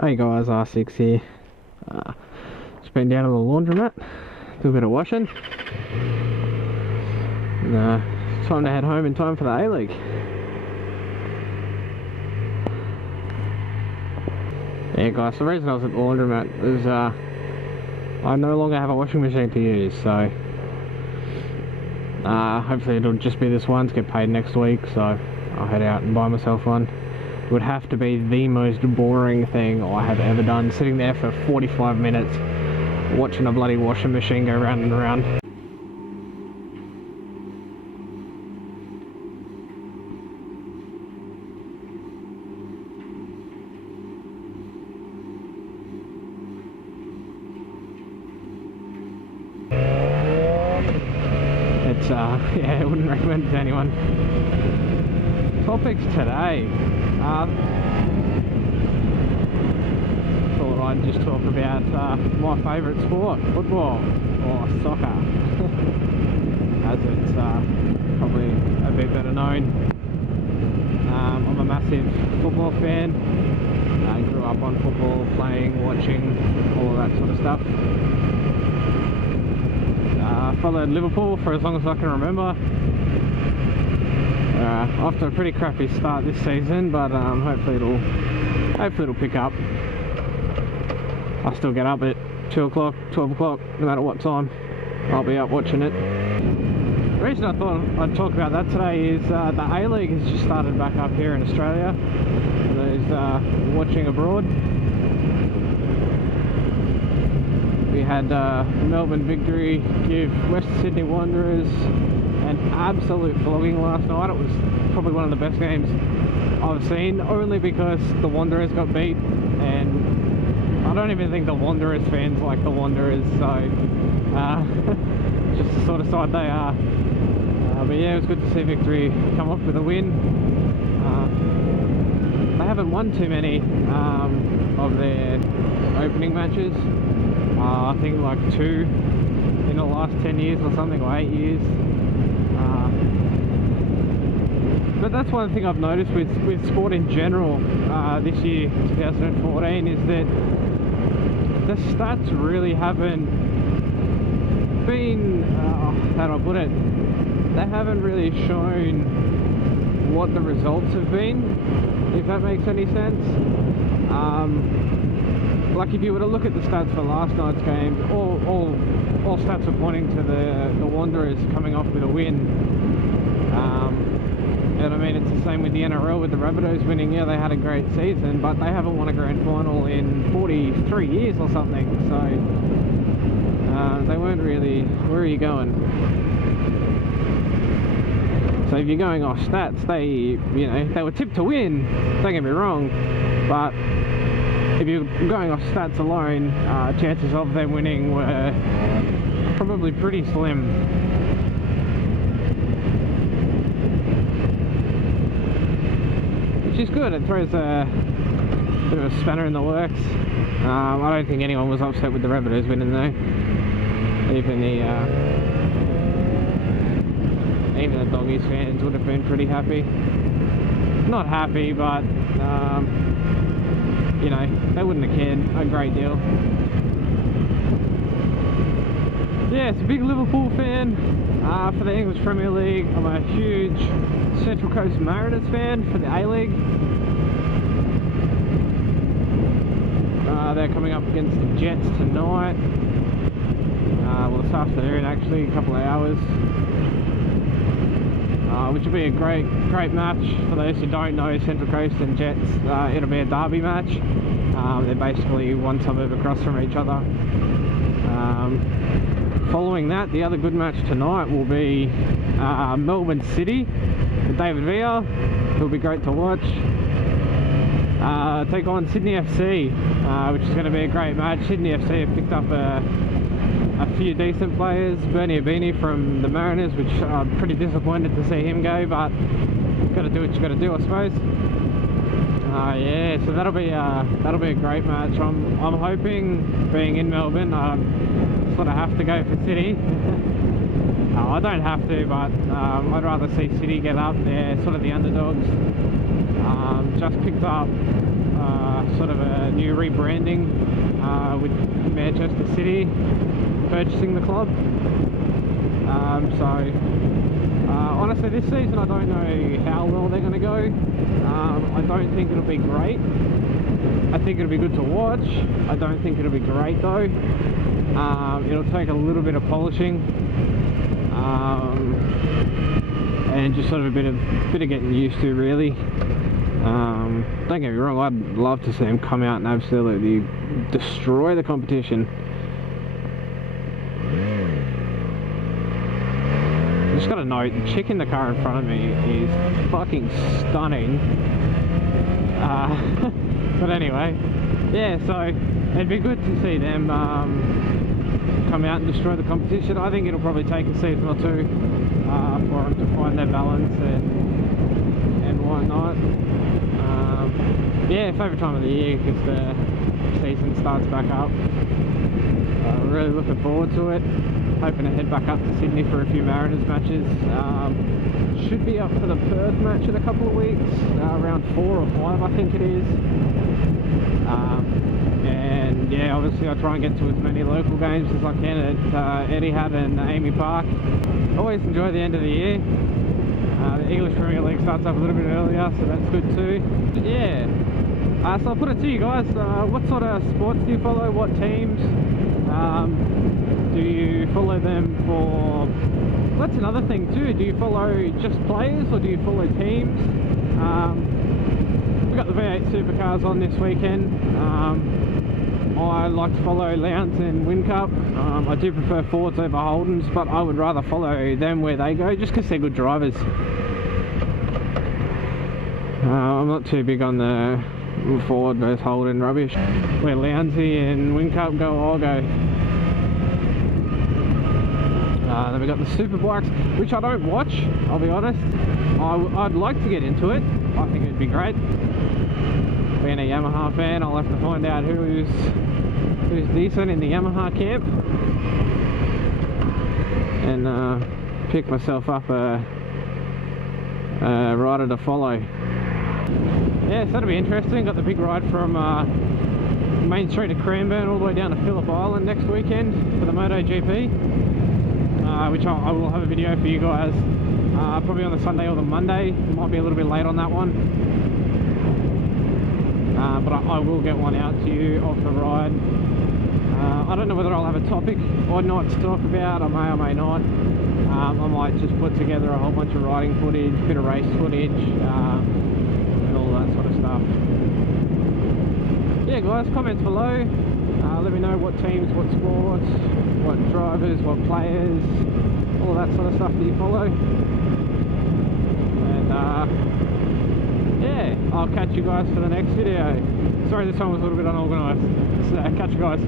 Hey guys, R6 here. Just been down to the laundromat, do a bit of washing. And, time to head home in time for the A-League. Yeah guys, the reason I was at the laundromat is I no longer have a washing machine to use, so hopefully it'll just be this one to get paid next week, so I'll head out and buy myself one. It would have to be the most boring thing I have ever done, sitting there for 45 minutes watching a bloody washing machine go round and round. It's yeah, I wouldn't recommend it to anyone. Topics today. Thought I'd just talk about my favourite sport, football or soccer, as it's probably a bit better known. I'm a massive football fan. I grew up on football, playing, watching, all of that sort of stuff. Followed Liverpool for as long as I can remember. After a pretty crappy start this season, but hopefully it'll pick up. I still get up at 2 o'clock, 12 o'clock, no matter what time. I'll be up watching it. The reason I thought I'd talk about that today is the A-League has just started back up here in Australia. For those watching abroad. We had Melbourne Victory give West Sydney Wanderers an absolute flogging last night. It was probably one of the best games I've seen, only because the Wanderers got beat, and I don't even think the Wanderers fans like the Wanderers, so just the sort of side they are. But yeah, it was good to see Victory come off with a win. They haven't won too many of their opening matches. I think like 2 in the last 10 years or something, or 8 years. But that's one thing I've noticed with sport in general this year, 2014, is that the stats really haven't been, how do I put it, they haven't really shown what the results have been, if that makes any sense. Like if you were to look at the stats for last night's game, all stats are pointing to the Wanderers coming off with a win. And I mean, it's the same with the NRL, with the Rabbitohs winning. Yeah, they had a great season, but they haven't won a grand final in 43 years or something. So they weren't really. Where are you going? So if you're going off stats, they were tipped to win. Don't get me wrong, but if you're going off stats alone, chances of them winning were probably pretty slim. Which is good. It throws a bit of a spanner in the works. I don't think anyone was upset with the Rabbitohs winning though. Even the Doggies fans would have been pretty happy. Not happy, but you know, they wouldn't have cared a great deal. Yeah, it's a big Liverpool fan. For the English Premier League, I'm a huge Central Coast Mariners fan for the A-League. They're coming up against the Jets tonight. Well, this afternoon actually, a couple of hours. Which will be a great match. For those who don't know, Central Coast and Jets, it'll be a derby match. They're basically one suburb across from each other. Following that, the other good match tonight will be Melbourne City with David Villa. It'll be great to watch. Take on Sydney FC, which is going to be a great match. Sydney FC have picked up a few decent players. Bernie Abini from the Mariners, which I'm pretty disappointed to see him go, but got to do what you got to do, I suppose. Yeah, so that'll be a great match. I'm hoping, being in Melbourne, sort of have to go for City. I don't have to, but I'd rather see City get up there, sort of the underdogs. Just picked up sort of a new new rebranding with Manchester City purchasing the club. Honestly, this season I don't know how well they're going to go. I don't think it'll be great. I think it'll be good to watch. I don't think it'll be great though. It'll take a little bit of polishing, and just sort of a bit of getting used to, really. Don't get me wrong, I'd love to see them come out and absolutely destroy the competition. Just gotta note, the chick in the car in front of me is fucking stunning. But anyway, yeah, so it'd be good to see them come out and destroy the competition. I think it'll probably take a season or two for them to find their balance and whatnot. Yeah, favourite time of the year because the season starts back up. Really looking forward to it. Hoping to head back up to Sydney for a few Mariners matches. Should be up for the Perth match in a couple of weeks, around 4 or 5 I think it is. And yeah, obviously I try and get to as many local games as I can at Etihad and Amy Park. Always enjoy the end of the year. The English Premier League starts up a little bit earlier, so that's good too. But yeah, so I'll put it to you guys, what sort of sports do you follow? What teams? Do you follow them for... That's another thing too, do you follow just players or do you follow teams? We've got the V8 Supercars on this weekend. I like to follow Lowndes and Whincup. I do prefer Fords over Holdens, but I would rather follow them where they go just because they're good drivers. I'm not too big on the Ford versus Holden rubbish. Where Lowndesy and Whincup go, I'll go. Then we've got the Superbikes, which I don't watch, I'll be honest. I'd like to get into it. I think it'd be great. Being a Yamaha fan, I'll have to find out who's decent in the Yamaha camp and pick myself up a rider to follow. Yeah, so that'll be interesting. Got the big ride from Main Street of Cranbourne all the way down to Phillip Island next weekend for the MotoGP, which I will have a video for you guys probably on the Sunday or the Monday. It might be a little bit late on that one, but I will get one out to you of the ride. I don't know whether I'll have a topic or not to talk about. I may or may not. I might just put together a whole bunch of riding footage, bit of race footage, and all that sort of stuff. Yeah guys, comments below. Let me know what teams, what sports, what drivers, what players, all that sort of stuff that you follow. And yeah, I'll catch you guys for the next video. Sorry this time was a little bit unorganised. So catch you guys.